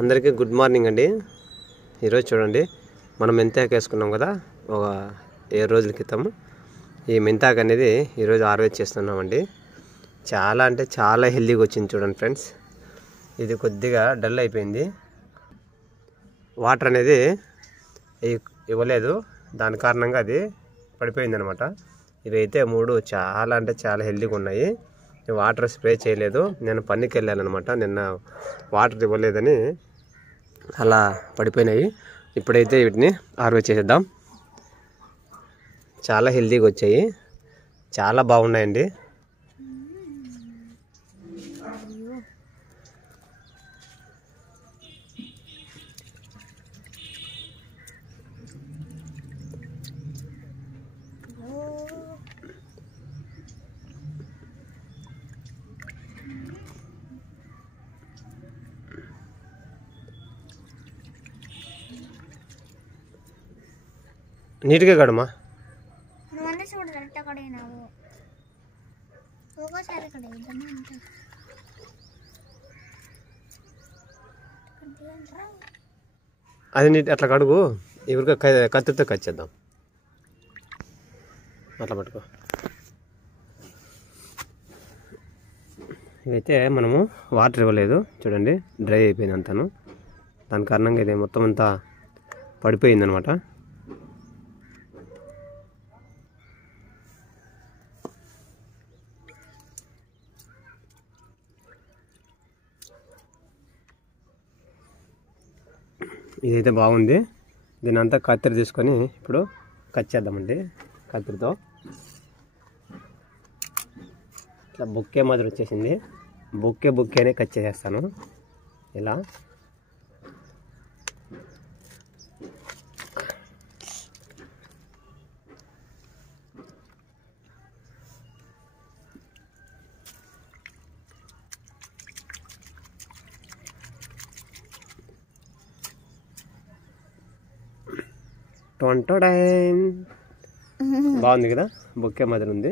అందరికీ good morning అండి. ఈరోజు చూడండి, మనం మెంతాకు వేసుకున్నాం కదా ఒక 7 రోజుల క్రితం. ఈ మెంతాకు అనేది ఈరోజు హార్వెస్ట్ చేస్తున్నామండి. చాలా అంటే చాలా హెల్తీగా వచ్చింది చూడండి ఫ్రెండ్స్. ఇది కొద్దిగా డల్ అయిపోయింది, వాటర్ అనేది ఇవ్వలేదు, దాని కారణంగా అది పడిపోయింది అనమాట. ఇవైతే 3 చాలా అంటే చాలా హెల్తీగా ఉన్నాయి. వాటర్ స్ప్రే చేయలేదు, నేను పనికి వెళ్ళాను అనమాట. నిన్న వాటర్ ఇవ్వలేదని అలా పడిపోయినాయి. ఇప్పుడైతే వీటిని హార్వెస్ట్ చేసేద్దాం. చాలా హెల్తీగా వచ్చాయి, చాలా బాగున్నాయండి. నీట్గా కడమా. అది నీట్ అట్లా కడుగు. ఎవరికి కత్తితో కట్ చేద్దాం. అట్లా పట్టుకో. ఇదైతే మనము వాటర్ ఇవ్వలేదు చూడండి, డ్రై అయిపోయింది అంతాను. దాని కారణంగా ఇది మొత్తం అంతా పడిపోయింది అనమాట. ఇదైతే బాగుంది. దీని అంతా కత్తిరి తీసుకొని ఇప్పుడు కట్ చేద్దామండి. కత్తిరితో ఇట్లా బొక్కే మాదిరి వచ్చేసింది. బొక్కేనే కట్ చేసేస్తాను ఇలా. బాగుంది కదా, బొక్కే మాదిరి ఉంది.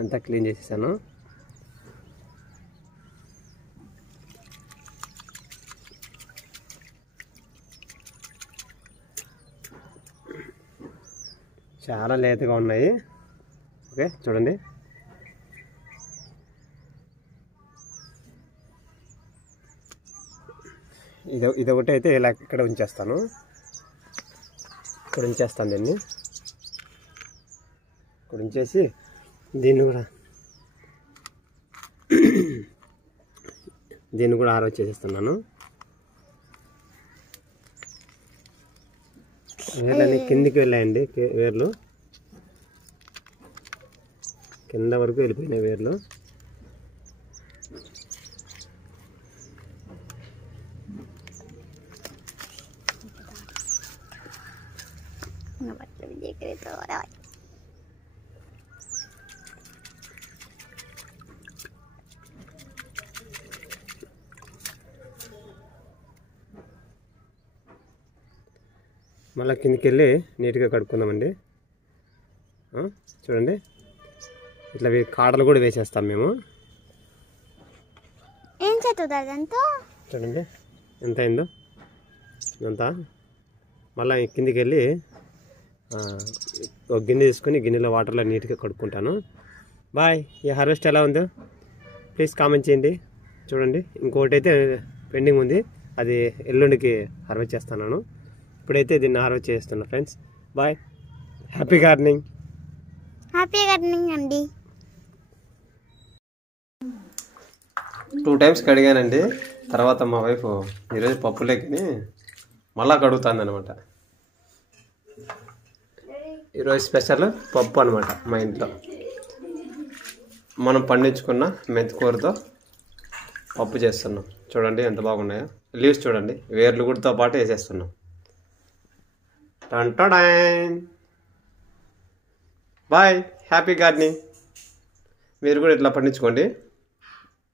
అంతా క్లీన్ చేసేసాను. చాలా లేతగా ఉన్నాయి. ఓకే చూడండి, ఇదొకటి అయితే ఇలా ఇక్కడ ఉంచేస్తాను. ఇక్కడ ఉంచేస్తాను దీన్ని. ఇక్కడ ఉంచేసి దీన్ని కూడా హార్వెస్ట్ చేసేస్తున్నాను. వేర్లన్నీ కిందికి వెళ్ళాయండి. వేర్లు కింద వరకు వెళ్ళిపోయినాయి వేర్లు. మళ్ళీ కిందికి వెళ్ళి నీట్గా కడుక్కుందామండి. చూడండి, ఇట్లా కాడలు కూడా వేసేస్తాం మేము. చూడండి ఎంత అయిందో అంతా. మళ్ళీ కిందికి వెళ్ళి ఒక గిన్నె తీసుకొని గిన్నెలో వాటర్లో నీట్గా కడుక్కుంటాను. బాయ్. ఈ హార్వెస్ట్ ఎలా ఉందో ప్లీజ్ కామెంట్ చేయండి. చూడండి, ఇంకొకటి అయితే పెండింగ్ ఉంది, అది ఎల్లుండికి హార్వెస్ట్ చేస్తున్నాను. ఇప్పుడైతే దీన్ని హార్వెస్ట్ చేస్తున్నా friends. Bye, happy gardening. Happy gardening అండి. 2 టైమ్స్ కడిగానండి. తర్వాత మా వైఫ్ ఈరోజు పప్పులేకి మళ్ళా కడుగుతుంది అనమాట. ఈరోజు స్పెషల్ పప్పు అనమాట. మా ఇంట్లో మనం పండించుకున్న మెంతికూరతో పప్పు చేస్తున్నాం. చూడండి ఎంత బాగున్నాయో. లీవ్స్ చూడండి, వేర్లు కూడా పాటు వేసేస్తున్నాం. Bye, happy gardening. మీరు కూడా ఇట్లా పండించుకోండి.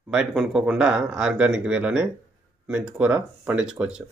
బయట కొనుక్కోకుండా ఆర్గానిక్ వేలోనే మెంతికూర పండించుకోవచ్చు.